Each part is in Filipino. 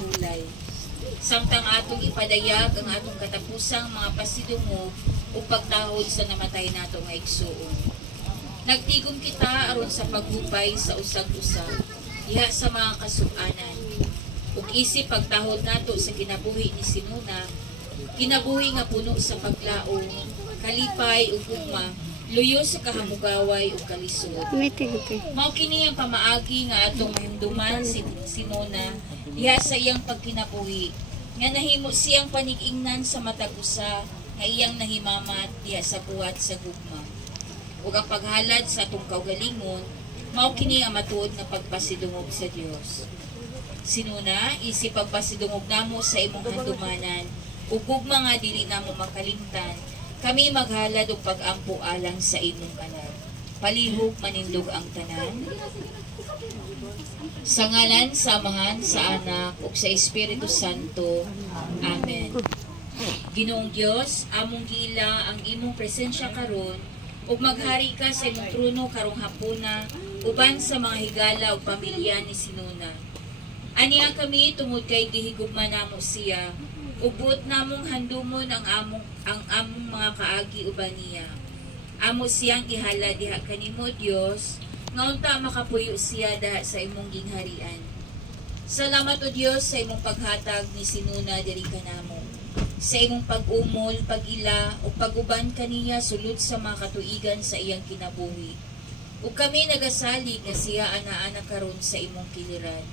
hulay. Samtang atong ipadayag ang atong katapusang mga pasidungog o pagtahod sa namatay nato nga igsuon. Nagtigom kita aron sa paghupay sa usag-usag, diha sa mga kasuanan. Ug isip pagtahod nato sa kinabuhi ni Sinuna, kinabuhi nga puno sa paglaom, kalipay ug ugma, luyo sa kahamugaway ug kalisod. Mao kini ang pamaagi nga atong mahimduman si Sinuna diha sa iyang pagkinabuhi, nga nahimo siyang panig-ingnan sa matag usa nga iyang nahimamat diha sa buhat sa gugma. Ug ang paghalad sa atong kaugalingon, mao kini ang matuod nga pagpasidungog sa Dios. Sinuna, isip pagpasidungog namo sa imong handumanan, ug gugma nga dili namo makalimtan, kami maghalad og pag-ampo alang sa imong anak. Palihog manindog ang tanan. Sa ngalan, samahan, sa anak, ug sa Espiritu Santo. Amen. Ginoong Dios, among giila ang imong presensya karon, ug maghari ka sa imong trono karong hapuna, uban sa mga higala ug pamilya ni Sinuna. Aniya kami tungod kay gihigugma namo siya, ubot namong handumon ang among mga kaagi uban niya. Amo siyang ihala diha kanimo Dios, nga unta makapuyo siya daha sa imong gingharian. Salamat o Dios sa imong paghatag ni Sinuna diri kanamo, sa imong pag-umol, pag-ila o pag-uban kaniya sulod sa mga katuigan sa iyang kinabuhi. Ug kami nagasalig nga siya ana-ana karon sa imong kiliran.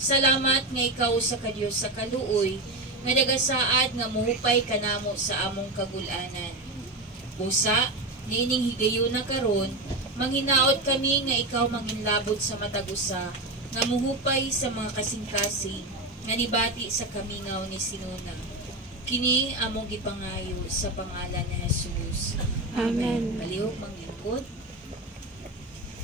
Salamat nga ikaw sa Dios sa kaluoy, nga nagasaad nga muhupay kanamo sa among kagulanan. Busa, niining higayon na karon, manghinaot kami nga ikaw manginlabot sa matagusa, nga muhupay sa mga kasing-kasing, nga nibati sa kamingaw ni Sinuna. Kini among gipangayo sa pangalan ni Jesus. Amen. Palihog manglingkod.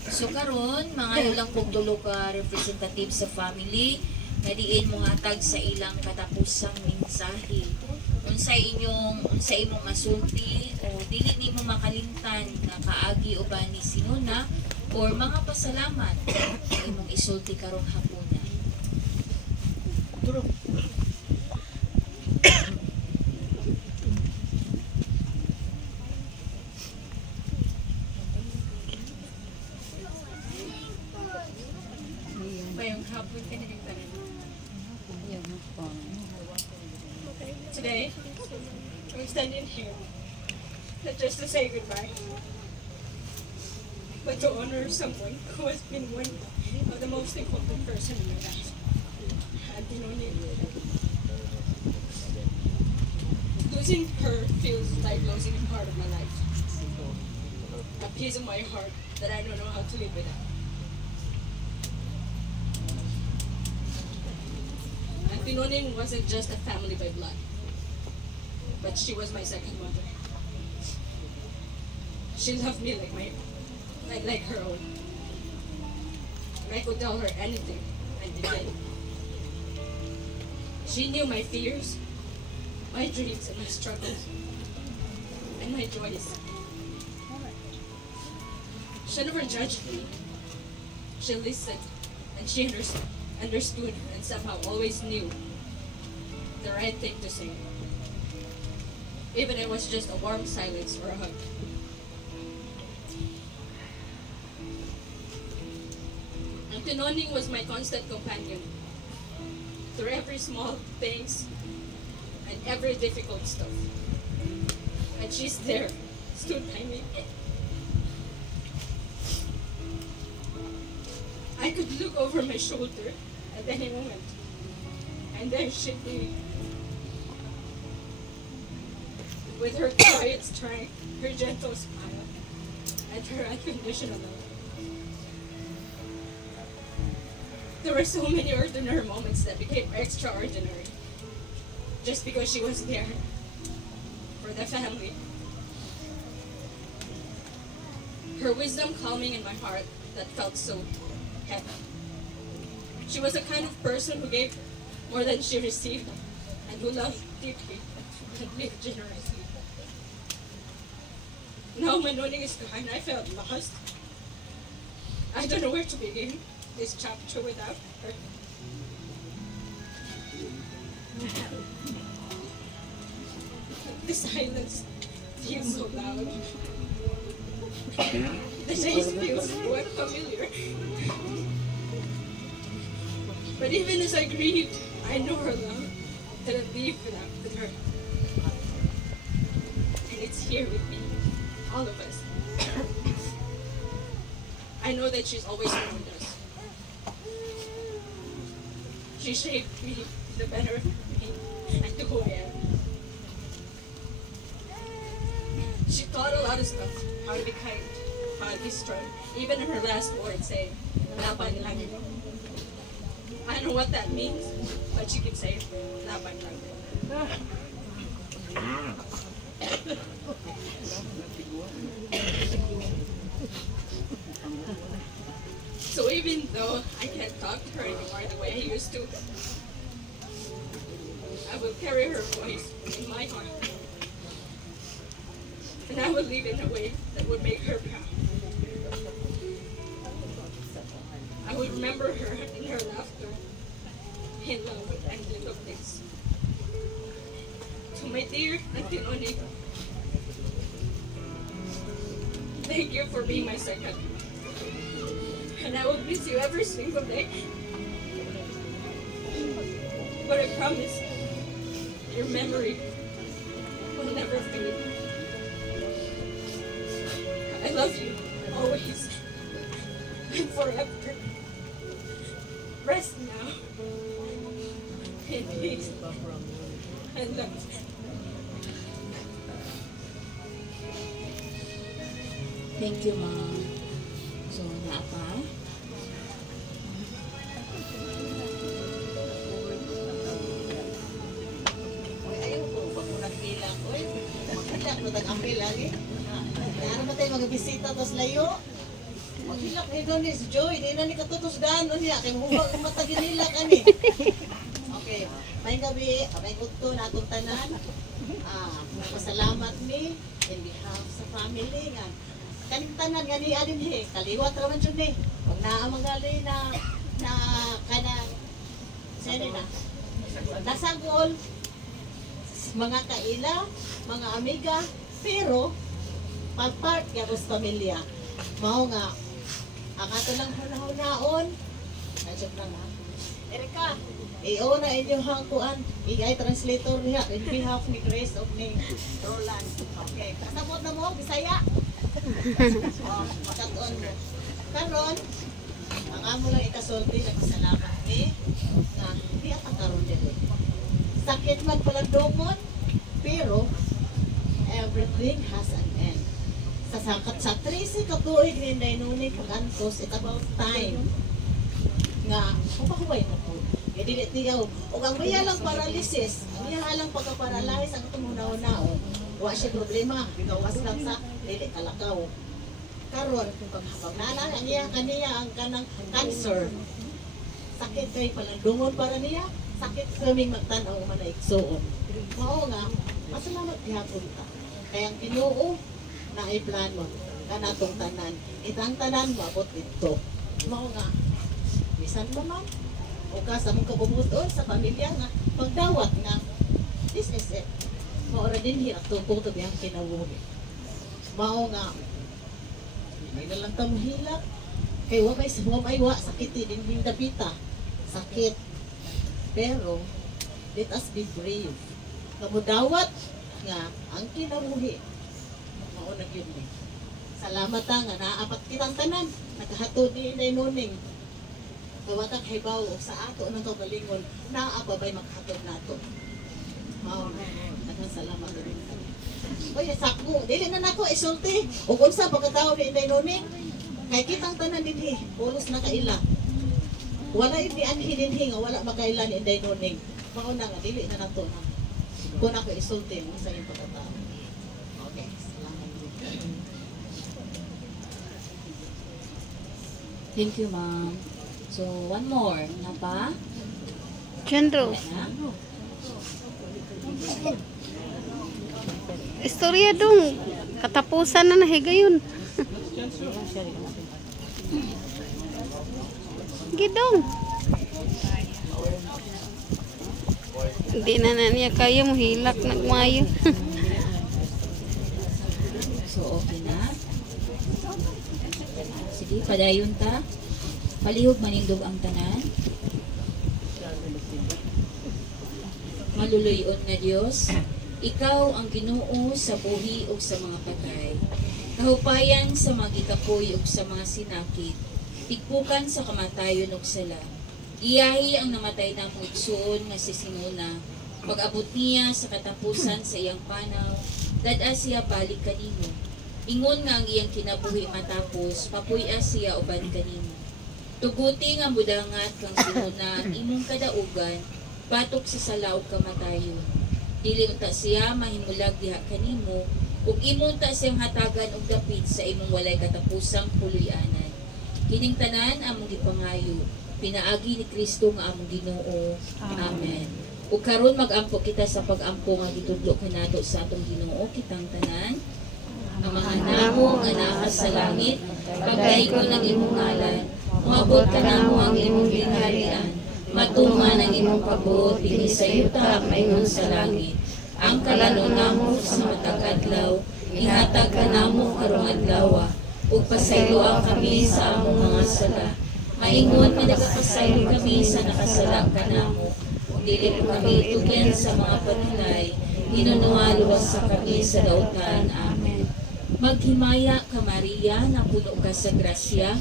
So karon, mga ilang kong dulo ka representative sa family, nga diin mo hatag sa ilang katapusang mensahe. Unsa imong masulti o dili nimo makalimtan na kaagi uban ni Sinuna or mga pasalamat nga imong isulti karong hapuna. Today, I'm standing here, not just to say goodbye, but to honor someone who has been one of the most important person in my life. Auntie Noni. Losing her feels like losing a part of my life. A piece of my heart that I don't know how to live without. Auntie Noni wasn't just a family by blood, but she was my second mother. She loved me like her own. And I could tell her anything, and did. She knew my fears, my dreams, and my struggles, and my joys. She never judged me. She listened, and she understood, and somehow always knew the right thing to say. Even it was just a warm silence or a hug. Auntie Noning was my constant companion through every small things and every difficult stuff. And she's there, stood by me. I could look over my shoulder at any moment, and there she'd be, with her quiet strength, her gentle smile, and her unconditional love. There were so many ordinary moments that became extraordinary, just because she was there for the family. Her wisdom calming in my heart that felt so heavy. She was the kind of person who gave more than she received, and who loved deeply and lived generously. Now my Noning is gone, I felt lost. I don't know where to begin this chapter without her. The silence feels so loud. The days feel so unfamiliar. But even as I grieve, I know her love didn't leave with her. And it's here with me, all of us. I know that she's always been with us. She shaped me the better me and who I am. She taught a lot of stuff, how to be kind, how to be strong. Even in her last word saying, "Laban lang." I don't know what that means, but she keeps saying, "Laban lang." So even though I can't talk to her anymore the way I used to, I will carry her voice in my heart. And I will live in a way that would make her proud. I will remember her in her laughter, in love and little things. To my dear Auntie Noni, thank you for being my second. And I will miss you every single day. But I promise, your memory will never fade. I love you always and forever. Rest now in peace and love. Thank you, Ma'am. So, naapa? Ayaw po, pag nagbilang, uy, magkilak na tag-ampil lagi. Ano ba tayo mag-bisita, tapos layo? Magkilak ni doon si Joy, di na ni katutos daan, niya, kaya huwag mataginilak, ani. Okay, may gabi, may kuto na atong tanan. Pasalamat ni, in behalf sa family, nga. Kaning tanan, nga ni Adin, kaliwat raman dyan, Huwag na magali na kanang, sini na, nasagol, mga kaila, mga amiga, pero pag-part nga sa pamilya, mao nga, ang ato lang hunahunaon, nandiyan lang ha. Erika, iyo na inyong hangkuan, i-ay translator niya, in behalf ni Grace of ni Roland. Okay, kasabot na mo, Bisaya. Makatuon mo. Karon, ang amo lang ikasulti, nagpasalamat ni, na hindi at ang karoon din. Sakit man palang dumon, pero everything has an end. Sa 13 katuig ni Nainunig Pagantos, it's about time nga huwag na po. Dili tiyaw. O ang biya lang paralysis, ang biya lang pagka-paralyze ang tumunaw-naon. Wa siya problema, gawas lang sa dili kalakaw. Karon pag nana niya kaniya ang kanang cancer. Sakit kay palandungon para niya, sakit kaming magtan-aw man na igsuon. Mao nga, masalamat gihapon ta. Kaya ang Ginoo na i-plan mo kanatong tanan. Itang tanan mabot dito. Mao nga, bisan mo man, o ka sa mong kabumuton sa pamilya nga, pagdawat nga, this is it. Mao ra din hirap tungkol to biyang kinabuhi. Mao nga, may nalang tamuhilak, kay wamay wa, sakit din yung dapita. Sakit. Pero, let us be brave. Kamudawat nga, ang kinabuhi, maunag yun eh. Salamat nga, naapat kitang tanan, nakahatod ni Nainuning. Kawatak hibaw sa ato ng kagalingon, naababay maghatod nato. Mao, salamat din. Oy, sakmo, dili na nako isulti. Ug unsa pagkatao ni Nainuning? Kay kitang tanan dinhi, pulos na kaila. Wala ini anhi dinhi nga wala makaila ni Nainuning. Mao na nga dili na nato na. Kung ako isulti mo sa iyong pagkatao. Okay, salamat. Thank you, Ma'am. So, one more. Na pa? Chandro. Istorya dong. Katapusan na nahigayon. Gidong. Hindi na niya kaya mo hilak nagmayo. So, okay na. Sige, padayon ta. Palihog manindog ang tanan. Maluluyon nga Dios, ikaw ang Ginoo sa buhi ug sa mga patay. Kahupayan sa mga gikapoy ug sa mga sinakit. Tigpukan sa kamatayon ug sala. Giyahi ang namatay na mong igsuon nga si Sinuna. Pag-abot niya sa katapusan sa iyang panaw, dad-a siya balik kanimo. Ingon nga ang iyang kinabuhi matapos, papuy-a siya uban kanimo. Tuguti nga mudangat kang Sinuna ang imong kadaugan, batok sa sala ug kamatayon. Dili unta siya mahimulag diha kanimo, ug imong ta siyang hatagan og dapit sa imong walay katapusang puloy-anan. Kining tanan among gipangayo, pinaagi ni Kristo nga among Ginoo. Amen. Ug karon mag-ampo kita sa pag-ampo nga gitudlo kanato sa atong Ginoo kitang tanan. Ang mga namo nga naa sa langit, pagkaigo ng imong ngalan, moabot kanamo ang imong gingharian. Matuman ang imong pabuot dinhi sa yuta maingon sa langit. Ang kalalo namo sa matag adlaw, ihatag kanamo karong adlaw, ug pasayloa kami sa among mga sala. Maingon nga nagapasaylo kami sa nakasala kanamo. Dili po kami itugyan sa mga panulay, hinunualuwas sa kami sa dautan. Amen. Maghimaya ka Maria, na puno ka sa grasya,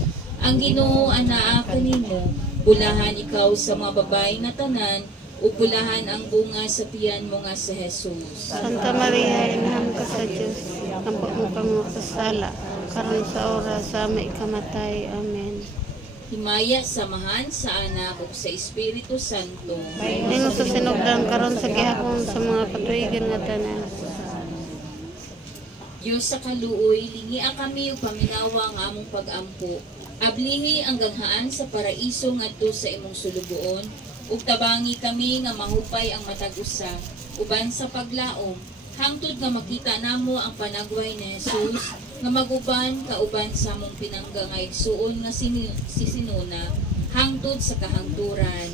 ang Ginoo anaa kanimo. Bulahan ikaw sa mga babae nga tanan, ug bulahan ang bunga sa tiyan mo nga sa Jesus. Santa Maria, inahan ka sa Diyos, ambot mo ka mga kasala, karon sa oras sa may kamatay. Amen. Himaya samahan sa Anak ug sa Espiritu Santo. Ingon sa sinugdan karon sa gihapon sa mga katuigan nga tanan. Diyos sa kaluoy, lingia kami ug paminawa ang among pag-ampo. Ablihi ang ganghaan sa paraiso ngadto sa imong sulugoon, ug tabangi kami nga mahupay ang matag usa, uban sa paglaom, hangtod nga makita namo ang panagway ni Jesus, nga maguban kauban sa among pinangga nga igsuon nga si Sinuna, hangtod sa kahangturan.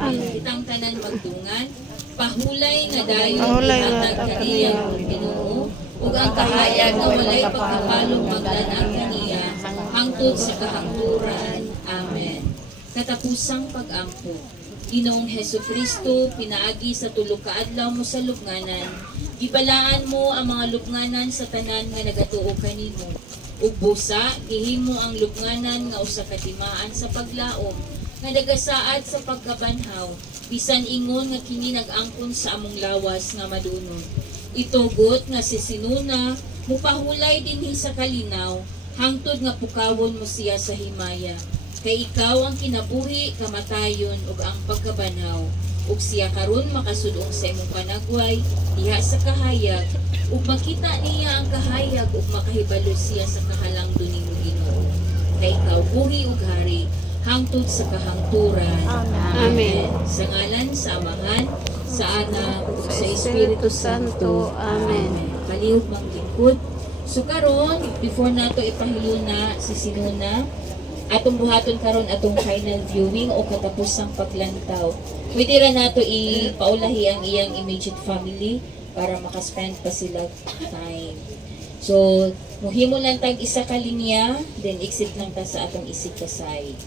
Amen. Kitang tanan magdungan, pahulay nga dayon ihatag kaniya ang Ginoo, ug ang kahayag nga walay pagkapalong magdan-ang kaniya, hangtod sa kahangturan. Amen. Katapusang pag-ampo. Ginoong Hesukristo, pinaagi sa tulo ka adlaw mo sa lubnganan, gibalaan mo ang mga lubnganan sa tanan nga nagatuo kanimo. Ug busa, gihimo ang lubnganan nga usa ka timaan sa paglaom, nga nagasaad sa pagkabanhaw, bisan ingon nga kini nag-angkon sa among lawas nga madunong. Itugot nga si Sinuna, mupahulay dinhi sa kalinaw, hangtod nga pukawon mo siya sa himaya. Kay ikaw ang kinabuhi, kamatayon, ug ang pagkabanhaw. Ug siya karon makasudong sa imong panagway, diha sa kahayag, ug makita niya ang kahayag, ug makahibalo siya sa kahalangdon nimo Ginoo. Kay ikaw buhi ug hari, hangtod sa kahangturan. Amen. Sa ngalan sa Amahan, sa Anak, ug sa Espiritu Santo. Amen. Palihog manglingkod. So karon, before nato ipahiluna si Sinuna, atong buhaton karon atong final viewing o katapusang paglantaw. Pwede ra nato ipaulahi ang iyang immediate family para makaspend pa sila time. So, muhimo lang tag isa ka linya, then exit lang ta sa atong isig ka side.